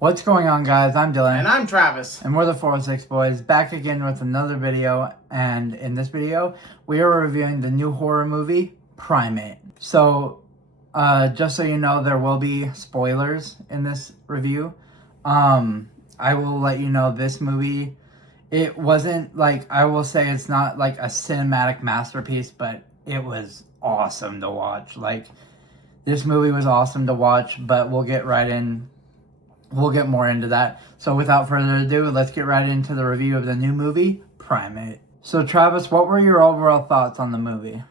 What's going on, guys? I'm Dylan. And I'm Travis. And we're the 406 Boys, back again with another video. And in this video, we are reviewing the new horror movie, Primate. So, just so you know, there will be spoilers in this review. I will let you know this movie, it wasn't like, I will say it's not like a cinematic masterpiece, but it was awesome to watch. Like, this movie was awesome to watch, but we'll get more into that. So without further ado, let's get right into the review of the new movie, Primate. So Travis, what were your overall thoughts on the movie?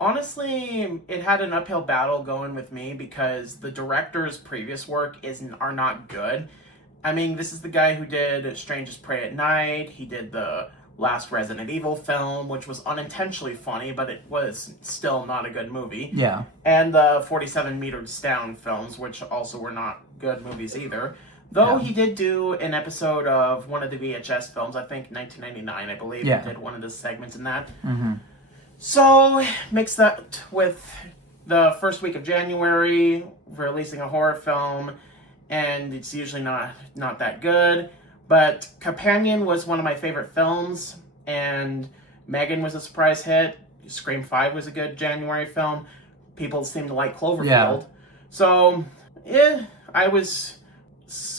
Honestly, it had an uphill battle going with me because the director's previous work are not good. I mean, this is the guy who did Strangers Prey at Night. He did the last Resident Evil film, which was unintentionally funny, but it was still not a good movie. Yeah. And the 47 Meters Down films, which also were not good movies either. Though he did do an episode of one of the VHS films, I think 1999, I believe. Yeah. He did one of the segments in that. Mm-hmm. So, mix that with the first week of January, releasing a horror film, and it's usually not that good. But Companion was one of my favorite films, and Megan was a surprise hit. Scream 5 was a good January film. People seem to like Cloverfield. Yeah. So, I was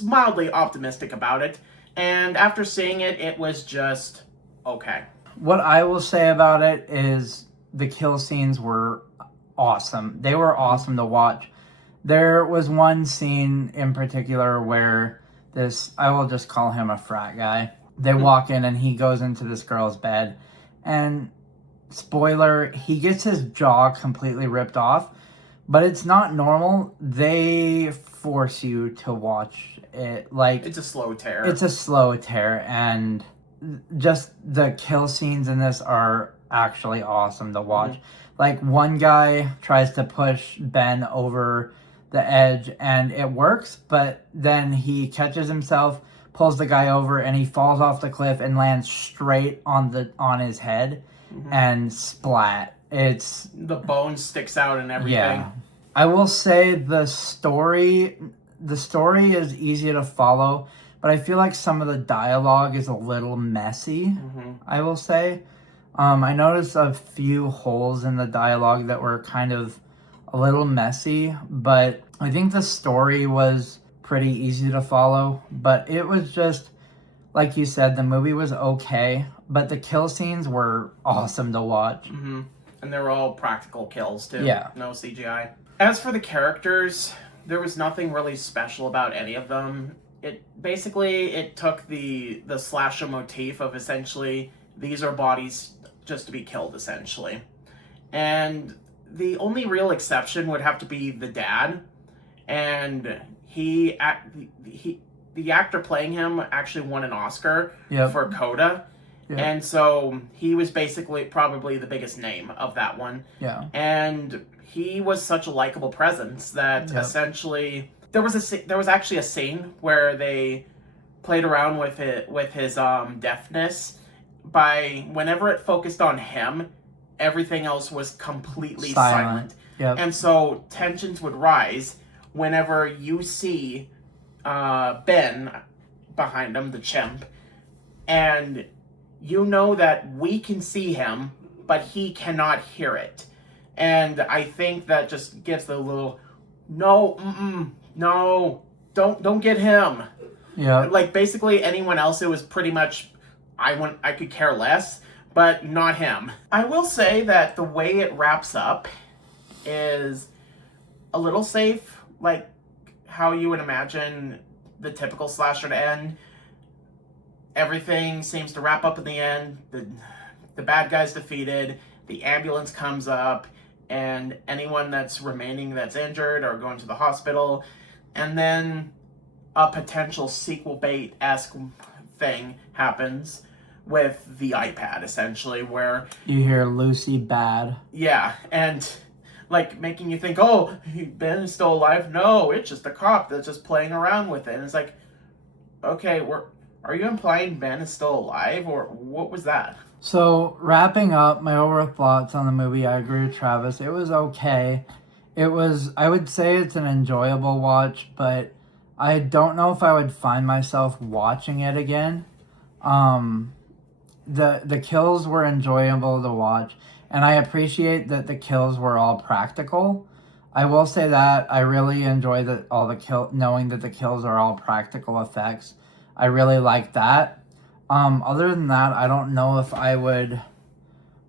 mildly optimistic about it. And after seeing it, it was just okay. What I will say about it is the kill scenes were awesome. They were awesome to watch. There was one scene in particular where I will just call him a frat guy. They walk in and he goes into this girl's bed. And, spoiler, he gets his jaw completely ripped off. But it's not normal. They force you to watch it. Like, it's a slow tear. It's a slow tear. And just the kill scenes in this are actually awesome to watch. Mm-hmm. Like, one guy tries to push Ben over the edge and it works, but then he catches himself, pulls the guy over, and he falls off the cliff and lands straight on his head. Mm-hmm. And splat. It's the bone sticks out and everything. Yeah. I will say the story is easy to follow, but I feel like some of the dialogue is a little messy. Mm-hmm. I will say. I noticed a few holes in the dialogue that were kind of a little messy, but I think the story was pretty easy to follow. But it was just, like you said, the movie was okay, but the kill scenes were awesome to watch. Mm-hmm. And they were all practical kills, too. Yeah. No CGI. As for the characters, there was nothing really special about any of them. It took the slasher motif of essentially, these are bodies just to be killed, essentially. And the only real exception would have to be the dad, and the actor playing him actually won an Oscar for Coda, and so he was basically probably the biggest name of that one. Yeah, and he was such a likable presence that essentially there was actually a scene where they played around with his deafness by whenever it focused on him, everything else was completely silent. Yep. And so tensions would rise whenever you see Ben behind him, the chimp, and you know that we can see him, but he cannot hear it. And I think that just gives the little, no, don't get him. Yeah. Like, basically anyone else, it was pretty much, I could care less, but not him. I will say that the way it wraps up is a little safe, like how you would imagine the typical slasher to end. Everything seems to wrap up in the end. The bad guy's defeated, the ambulance comes up, and anyone that's remaining that's injured are going to the hospital, and then a potential sequel bait-esque thing happens with the iPad, essentially, where you hear Lucy bad. Yeah, and like making you think, oh, Ben is still alive. No, it's just a cop that's just playing around with it. And it's like, okay, are you implying Ben is still alive, or what was that? So, wrapping up my overall thoughts on the movie, I agree with Travis. It was okay. I would say it's an enjoyable watch, but I don't know if I would find myself watching it again. The kills were enjoyable to watch, and I appreciate that the kills were all practical. I will say that I really enjoy knowing that the kills are all practical effects. I really like that. Other than that, I don't know if I would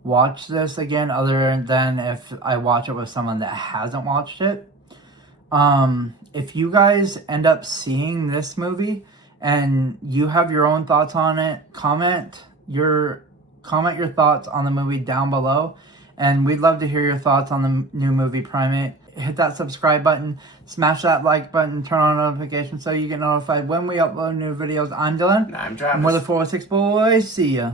watch this again, other than if I watch it with someone that hasn't watched it. If you guys end up seeing this movie and you have your own thoughts on it, comment your thoughts on the movie down below, and we'd love to hear your thoughts on the new movie Primate. Hit that subscribe button, smash that like button, turn on notifications so you get notified when we upload new videos. I'm Dylan. And I'm Travis. And we're the 406 Boys. See ya.